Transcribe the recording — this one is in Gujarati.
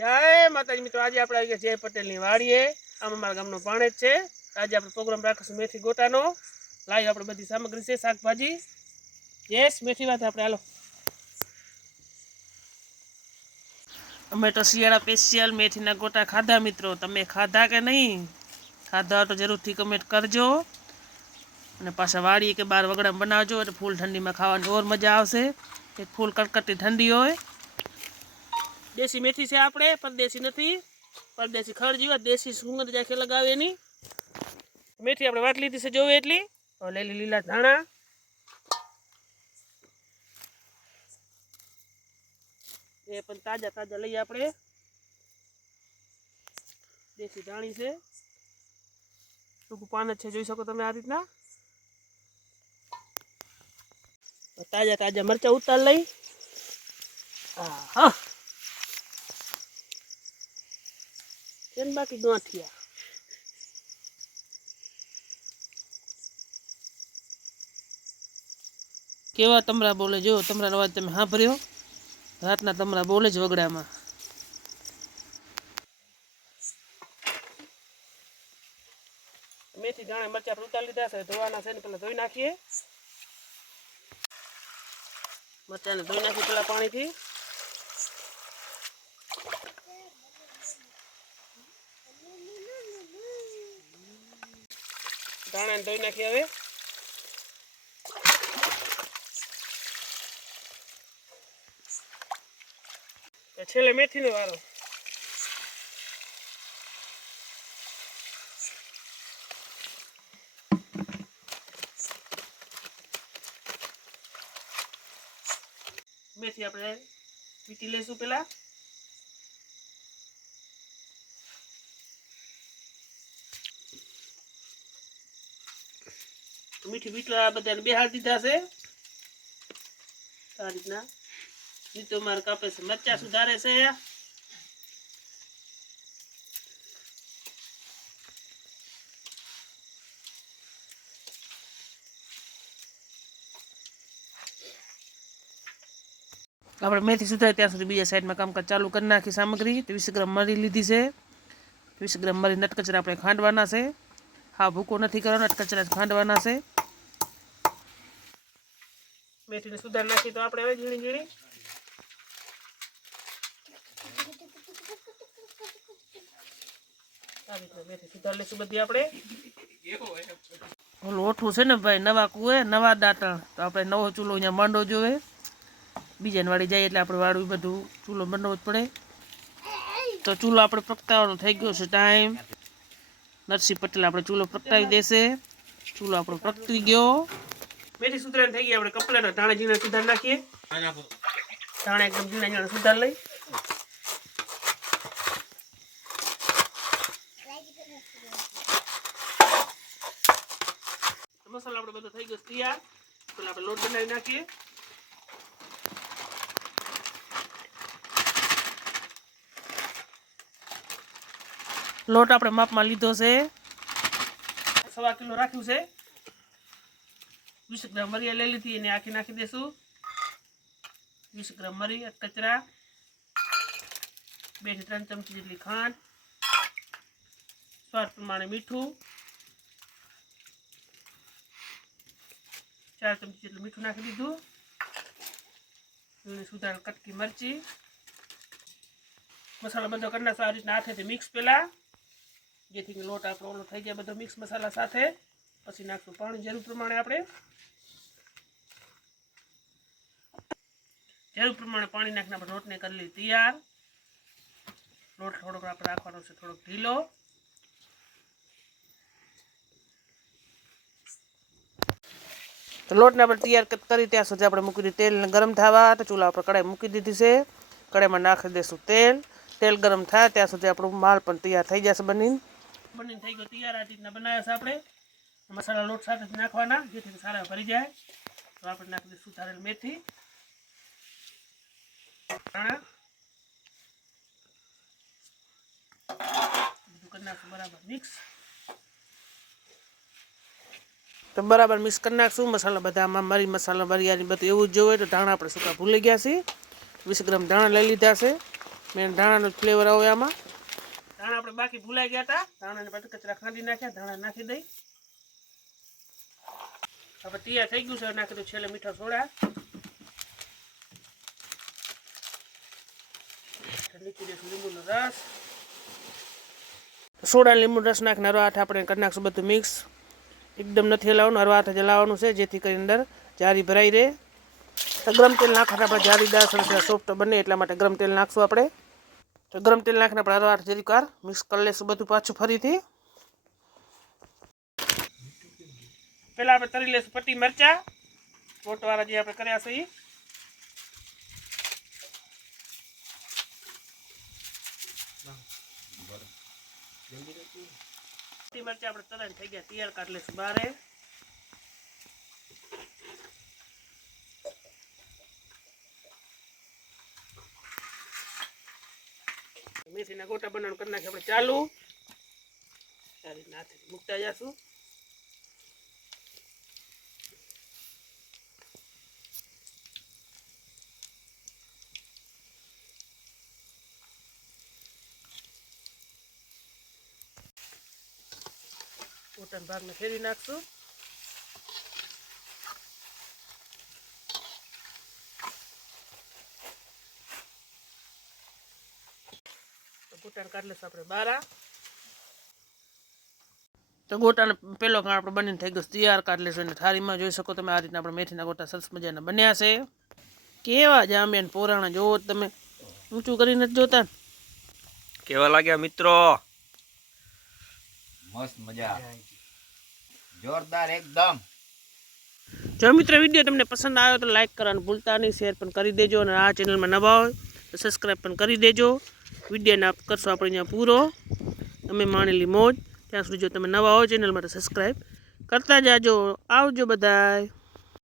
જય માતાજી મિત્રો, આજે આપણે આવી ગયા જય પટેલની વાડીએ. આમ અમારા ગામનો પાણે જ છે. આજે આપણે પ્રોગ્રામ રાખીશું મેથી ગોટાનો. લાવી આપણે બધી સામગ્રી છે, શાકભાજી. યસ, મેથી વાત આપણે, હાલો. અમે તો શિયાળા સ્પેશિયલ મેથીના ગોટા ખાધા મિત્રો. તમે ખાધા કે નહીં? ખાધા હોય તો જરૂરથી કમેન્ટ કરજો. અને પાછા વાડીએ કે બાર વગડામાં બનાવજો, એટલે ફૂલ ઠંડીમાં ખાવાની ઓર મજા આવશે. એક ફૂલ કડકડતી ઠંડી હોય. દેશી મેથી છે આપણે પરદેશી નથી. પરદેશી ખરજી હોય, દેશી સુગંધ જાખે લગાવે એની. મેથી આપણે વાટ લીધી છે, જોવે એટલી. લઈ લીલા ધાણા. એ પણ તાજા તાજા લઈએ આપણે. દેશી ધાણી છે. ટૂંકું પાન જ છે, જોઈ શકો તમે આ રીતના. તાજા તાજા મરચા ઉતાર લઈ. હા હા. કેમ બાકી ગાંઠિયા કેવા તમરા બોલે? જો તમરા અવાજ તમે સાંભળ્યો? રાતના તમરા બોલે જ વગડામાં. મેથી દાણા મરચા ઉતારી લીધા છે. ધોવાના છે ને પેલા ધોઈ નાખીએ. મરચાને ધોઈ નાખીએ પેલા પાણીથી. દાણાને ધોઈ નાખીએ હવે. છેલ્લે મેથીનો વારો. મેથી આપણે પીટી લઈશું પેલા મીઠી મીઠા બધાને બેહાડી દીધા છે આ રીતના નીતો મારે કાપે છે મરચા સુધારે છે આપણે મેથી સુધારે ત્યાં સુધી બીજા સાઈડમાં કામકાજ ચાલુ કરી નાખી સામગ્રી. વીસ ગ્રામ મરી લીધી છે. વીસ ગ્રામ મરી નટકચરા આપણે ખાંડવાના છે. હા, ભૂકો નથી કરવાનો, નટકચરા જ ખાંડવાના છે. મેથીને સુધાર નાખી તો આપણે હવે ઝીણી ઝીણી ઓઠું છે ને ભાઈ, નવા કુએ નવા દાંતણ. તો આપણે નવો ચૂલો અહીંયા માંડો જોવે. બીજાને વાળી જાય એટલે આપણે વાળું બધું ચૂલો બનાવવો જ પડે. તો ચૂલો આપણે પ્રગટાવવાનો થઈ ગયો છે ટાઈમ નરસિંહ પટેલ આપણે ચૂલો પ્રગટાવી દેશે. ચૂલો આપણો પ્રગટી ગયો. મેથી સુધાર થઈ ગઈ આપણે કપડાના ધાણા જીને સુધાર નાખીએ. ધાણા એકદમ જીના ઝીણા સુધાર લઈ. મસાલો આપણે બધો થઈ ગયો તૈયાર. પેલા આપણે લોટ બનાવી નાખીએ. લોટ આપણે માપમાં લીધો છે. સવા કિલો રાખ્યું છે. વીસ ગ્રામ મરી લઈ લીધી એને આખી નાખી દેશું. વીસ ગ્રામ મરી કચરા, બેથી ત્રણ ચમચી જેટલી ખાંડ, સ્વાદ પ્રમાણે મીઠું, ચાર ચમચી જેટલું મીઠું નાખી દીધું. એને સુધાર કટકી મરચી. મસાલો બધો કરી નાખો આ રીતના હાથેથી મિક્સ પેલા. જેથી લોટ આપણો ઓલો થઈ જાય બધો મિક્સ મસાલા સાથે. પછી નાખશું પાણી જરૂર પ્રમાણે આપણે. જરૂર પ્રમાણે પાણી નાખીને આપણે લોટને કરી લઈએ તૈયાર. લોટ થોડોક આપણે રાખવાનો છે, થોડોક ઢીલો. તો લોટને આપણે તૈયાર ક- કરી ત્યાં સુધી આપણે મૂકી દીધી તેલને ગરમ થવા, તો ચૂલા ઉપર કડાઈ મૂકી દીધી છે. કડાઈમાં નાખી દઈશું તેલ. તેલ ગરમ થાય ત્યાં સુધી આપણું માલ પણ તૈયાર થઈ જશે બનીને. બનીને થઈ ગયો, તૈયાર આ રીતના બનાવ્યા છે આપણે. મસાલા લોટ સાથે જ નાખવાના, જેથી સારા ભરી જાય. તો આપણે નાખી દઈશું સુધારેલ મેથી ધાણા બધું કરી નાખશું બરાબર મિક્સ તો બરાબર મિક્સ કરી નાખશું. મસાલા બધા આમાં મરી મસાલા વરિયાળી બધું એવું જ જોવે તો ધાણા આપણે સૂકા ભૂલી ગયા છે વીસ ગ્રામ ધાણા લઈ લીધા છે. મેન ધાણાનો ફ્લેવર આવે આમાં. ધાણા આપણે બાકી ભૂલાઈ ગયા હતા. ધાણાને પછી કચરા ખાંડી નાખ્યા ધાણા નાખી દઈ. હવે તૈયાર થઈ ગયું છે હવે નાખી દઉં છેલ્લે મીઠા સોડા. નીચે દઈશું લીંબુનો રસ. સોડા લીંબુ રસ નાખીને હરવા હાથે આપણે કરી નાખશું બધું મિક્સ. એકદમ નથી હલાવવાનું, હરવા હાથે હલાવવાનું છે, જેથી કરી અંદર જારી ભરાઈ રહે. તો ગરમ તેલ નાખવાથી આપણે જારીદાર સરસ સોફ્ટ બને એટલા માટે ગરમ તેલ નાખશું આપણે. તો ગરમ તેલ નાખીને આપણે હરવા હાથે વાર મિક્સ કરી લઈશું બધું પાછું ફરીથી. પહેલાં આપણે તરી લઈશું પટ્ટી મરચા. ગોટવાળા જે આપણે કર્યા છે એ પટ્ટી મરચી આપણે તરાઈને થઈ ગયા. તૈયાર કાઢી લઈશું બારે. મેથીના ગોટા બનાવવાનું કરી નાખીએ આપણે ચાલુ. સારી નાથી મૂકતા જશું. ગોટાના ભાગને ફેરવી નાખશું તો ગોટાને કાઢી લઈશું આપણે બારા તો ગોટાને પેલો કાં આપણે બનીને થઈ ગયો તૈયાર કાઢ લઈશું અને થાળીમાં જોઈ શકો તમે આ રીતના આપણે મેથીના ગોટા સરસ મજાના બન્યા છે કેવા જામ્યા પોરાણા જોવો તમે ઊંચું કરીને જ જોતા કેવા લાગ્યા મિત્રો મસ્ત મજા જોરદાર એકદમ. જો મિત્રો વીડિયો તમને પસંદ આવ્યો તો લાઇક કરવાનું ભૂલતા નહીં શેર પણ કરી દેજો અને આ ચેનલમાં નવા હોય તો સબસ્ક્રાઈબ પણ કરી દેજો. વિડીયોને કરશો આપણે અહીંયા પૂરો. તમે માણેલી મોજ. ત્યાં સુધી જો તમે નવા હોય ચેનલમાં તો સબસ્ક્રાઈબ કરતા જાજો. આવજો બધાય.